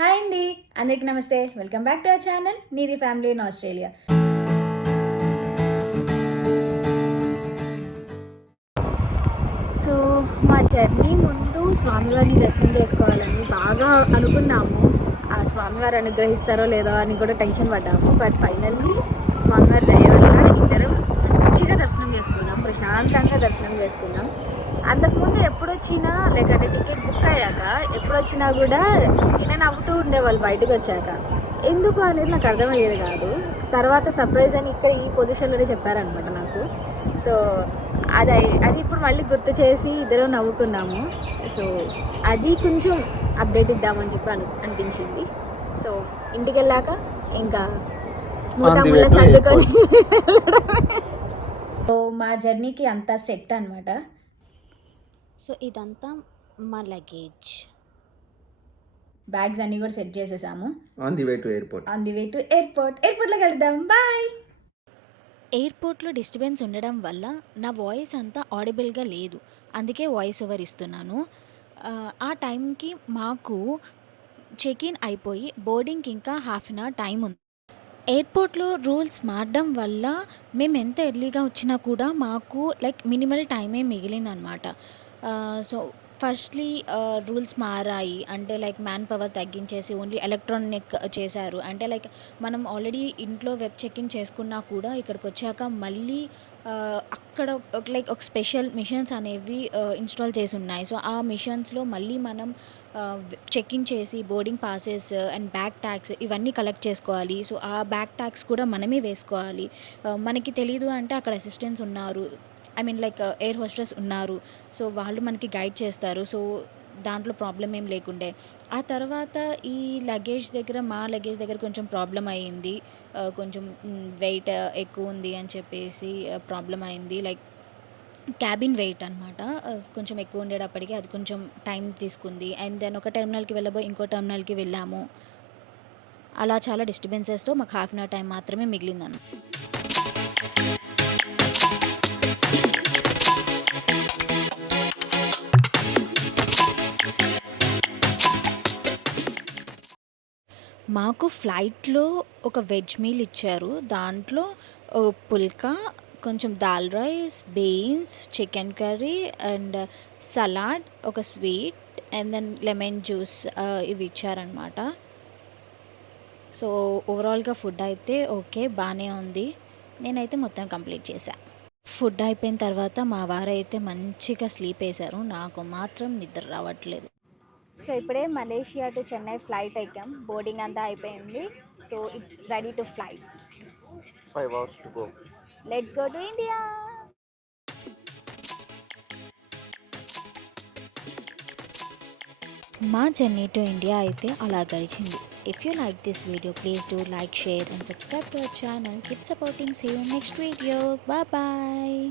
Hi అండి. అందరికి నమస్తే. Welcome back to our channel నీది ఫ్యామిలీ ఇన్ ఆస్ట్రేలియా. సో మా జర్నీ ముందు స్వామివారిని దర్శనం చేసుకోవాలని బాగా అనుకున్నాము. ఆ స్వామివారు అనుగ్రహిస్తారో లేదో అని కూడా టెన్షన్ పడ్డాము. బట్ ఫైనల్లీ స్వామివారి దయ వల్ల ఇద్దరం మంచిగా దర్శనం చేసుకున్నాం, ప్రశాంతంగా దర్శనం చేసుకున్నాం. అంతకుముందు ఎప్పుడొచ్చినా లేకంటే టికెట్ బుక్ అయ్యాక ఎప్పుడొచ్చినా కూడా ఈయన నవ్వుతూ ఉండేవాళ్ళు బయటకు వచ్చాక. ఎందుకు అనేది నాకు అర్థమయ్యేది కాదు. తర్వాత సర్ప్రైజ్ అని ఇక్కడ ఈ పొజిషన్లోనే చెప్పారనమాట నాకు. సో అది అది ఇప్పుడు మళ్ళీ గుర్తు చేసి ఇద్దరు నవ్వుకున్నాము. సో అది కొంచెం అప్డేట్ ఇద్దామని చెప్పి అనిపించింది. సో ఇంటికి వెళ్ళాక ఇంకా మూల సర్దుకొని సో మా జర్నీకి అంతా సెట్ అనమాట. సో ఇదంతా మా లగేజ్, బ్యాగ్స్ అన్నీ కూడా సెట్ చేసేసాము. On the way to airport. ఎయిర్పోర్ట్లోకి వెళ్దాం. బాయ్. ఎయిర్పోర్ట్లో డిస్టర్బెన్స్ ఉండడం వల్ల నా వాయిస్ అంతా ఆడిబుల్గా లేదు, అందుకే వాయిస్ ఓవర్ ఇస్తున్నాను. ఆ టైంకి మాకు చెక్ ఇన్ అయిపోయి బోర్డింగ్కి ఇంకా హాఫ్ అన్ అవర్ టైం ఉంది. ఎయిర్పోర్ట్లో రూల్స్ మారడం వల్ల మేము ఎంత ఎర్లీగా వచ్చినా కూడా మాకు మినిమల్ టైమే మిగిలిందనమాట. సో ఫస్ట్లీ రూల్స్ మారాయి, అంటే మ్యాన్ పవర్ తగ్గించేసి ఓన్లీ ఎలక్ట్రానిక్ చేశారు. అంటే మనం ఆల్రెడీ ఇంట్లో వెబ్ చెక్ ఇన్ చేసుకున్నా కూడా ఇక్కడికి వచ్చాక మళ్ళీ అక్కడ ఒక స్పెషల్ మిషన్స్ అనేవి ఇన్స్టాల్ చేసి ఉన్నాయి. సో ఆ మిషన్స్లో మళ్ళీ మనం చెక్ ఇన్ చేసి boarding passes and bag tags ఇవన్నీ కలెక్ట్ చేసుకోవాలి. సో ఆ బ్యాగ్ ట్యాగ్స్ కూడా మనమే వేసుకోవాలి. మనకి తెలీదు అంటే అక్కడ అసిస్టెంట్స్ ఉన్నారు, ఎయిర్ హోస్టెస్ ఉన్నారు. సో వాళ్ళు మనకి గైడ్ చేస్తారు. సో దాంట్లో ప్రాబ్లం ఏం లేకుండే. ఆ తర్వాత ఈ మా లగేజ్ దగ్గర కొంచెం ప్రాబ్లం అయ్యింది. కొంచెం వెయిట్ ఎక్కువ ఉంది అని చెప్పేసి ప్రాబ్లం అయింది. క్యాబిన్ వెయిట్ అనమాట. కొంచెం ఎక్కువ ఉండేటప్పటికి అది కొంచెం టైం తీసుకుంది. అండ్ దెన్ ఒక టెర్మినల్కి వెళ్ళబోయి ఇంకో టెర్మినల్కి వెళ్ళాము. అలా చాలా డిస్టర్బెన్సెస్తో మాకు హాఫ్ అన్ అవర్ టైం మాత్రమే మిగిలిందన్న. మాకు ఫ్లైట్లో ఒక వెజ్ మీల్ ఇచ్చారు. దాంట్లో పుల్కా, కొంచెం dal rice, beans, chicken curry and salad, ఒక sweet and then lemon juice ఇవి ఇచ్చారనమాట. సో ఓవరాల్గా ఫుడ్ అయితే ఓకే, బాగానే ఉంది. నేనైతే మొత్తం కంప్లీట్ చేశాను. ఫుడ్ అయిపోయిన తర్వాత మా వారైతే మంచిగా స్లీప్ వేశారు, నాకు మాత్రం నిద్ర రావట్లేదు. సో ఇప్పుడే మలేషియా టు చెన్నై ఫ్లైట్ ఎక్కాం. బోర్డింగ్ అంతా అయిపోయింది. So it's ready to fly. 5 hours to go. Let's go to India. మా జర్నీ టు ఇండియా అయితే అలా గడిచింది. If you like this video please do like, share and subscribe to our channel. Keep supporting. See you next video. Bye.